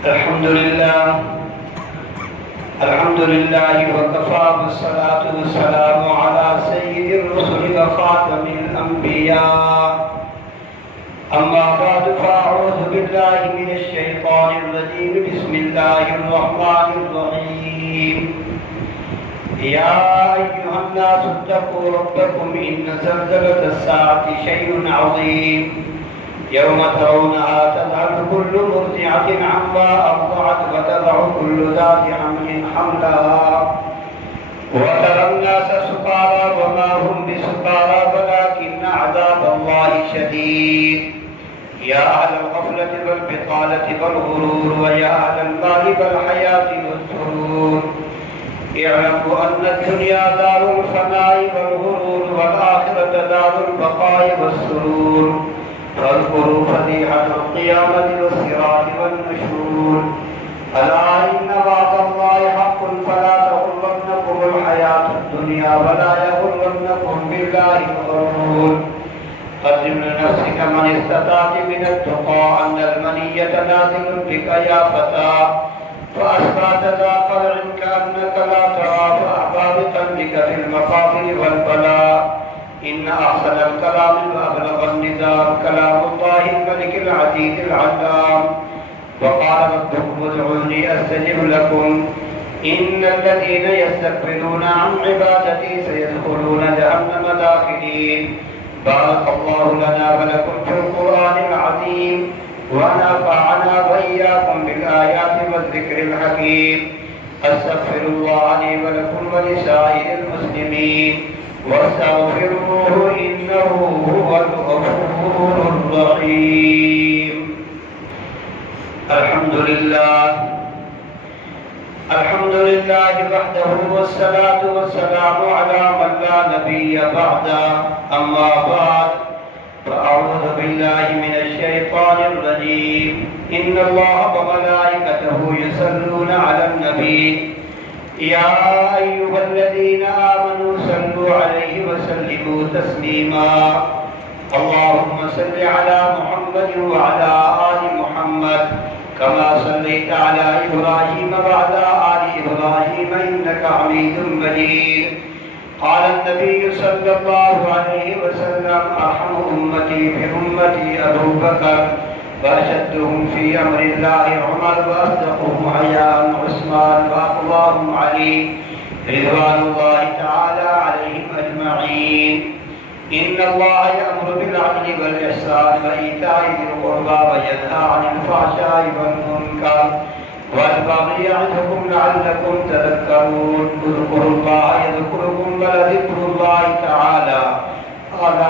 अल्हम्दुलिल्लाह वकफ़ा वस्सलातु वस्सलामु अला सय्यिदिर रुसुलि व ख़ातमिल अंबिया। अम्मा बअदु फ़अऊज़ु बिल्लाहि मिनश शैतानिर रजीम। बिस्मिल्लाहिर रहमानिर रहीम। या अय्युहन नासु इत्तक़ू रब्बकुम इन्न ज़ल्ज़लतस साअति शैउन अज़ीम। यौम तरौनहा तज़हलु कुल्लु मुर्दिअतिन अम्मा अर्दअत व तज़अु कुल्लु ज़ाति हम्लिन हम्लहा व तरन नास सुकारा व मा हुम बिसुकारा वलाकिन्न अज़ाबल्लाहि शदीद। या अहलल ग़फ़लति वल बितालति वल गुरूर व या अहलल माली वल हयाति वस्सुरूर इअलमू अन्ना दुनिया दारुल फ़नाइ वल गुरूर वल आखिरतु दारुल बक़ाइ वस्सुरूर। फ़ज़्कुरू फ़ज़ीहतल क़ियामति वस्सिराति वन्नुशूर। अला इन्न वअदल्लाहि हक़्क़ुन फला तग़ुर्रन्नकुमुल हयातुद दुनिया वला यग़ुर्रन्नकुम बिल्लाहिल ग़रूर। क़द्दिम लिनफ़्सिका मन इस्तताअत मिनत तुक़ा अन्नल मनिय्यत नाज़िलुन बिका या फ़ता फ़अस्बहत ज़ा क़रइन कअन्नका ला तरा फ़अहबा बिक़ल्बिका फ़िल मफ़ाज़िल वल बला। इन्न अहसनल कलामि व अबलगन निज़ाम कलामुल्लाहिल मलिकिल अज़ीज़िल अल्लाम। वक़ाल रब्बुकुम उदऊनी अस्तजिब लकुम इन्नल लज़ीन यस्तक्बिरूना अन इबादती सयदख़ुलूना जहन्नम दाखिरीन। बारकल्लाहु लना व लकुम फ़िल क़ुरआनिल अज़ीम व नफ़अना व इय्याकुम बिल आयाति वज़्ज़िक्रिल हकीम। अस्तग़फिरुल्लाह ली व लकुम व लिसाइरिल मुस्लिमीन वस्तग़फिरूहु इन्नहु हुवल गफ़ूरुर रहीम। अल्हम्दुलिल्लाह वहदहु वस्सलातु वस्सलामु अला मन ला नबिय्य बअदा। अम्मा बअद फ़अऊज़ु बिल्लाहि मिनश शैतानिर रजीम। इन्नल्लाह व मलाइकतहु युसल्लूना अलन नबी या अय्युहल्लज़ीना आमनू सल्लु अलैहि व सल्लिमू तस्लीमा। अल्लाहुम्मा सल्लि अला मुहम्मद व अला आलि मुहम्मद कमा सल्लैता अला इब्राहीम व अला आलि इब्राहीम इन्नका हमीदुम मजीद। क़ाल अन्नबिय्यु सल्लल्लाहु अलैहि वसल्लम अरहमु उम्मती फि उम्मती अबू बकर वअशद्दुहुम फी अम्रिल्लाहि उमर वअस्दक़ुहुम हयाअन उस्मान वअक़वाहुम अली रिज़वानुल्लाहि तआला अलैहिम अजमईन। इन्नल्लाह यअमुरु बिल अदलि वल इहसान व ईताइ ज़िल क़ुर्बा व यन्हा अनिल फ़हशाइ वल मुनकर वल बग़ि यअिज़ुकुम लअल्लकुम तज़क्करून। उज़्कुरुल्लाह यज़्कुरुकुम व लज़िक्रुल्लाहि तआला अला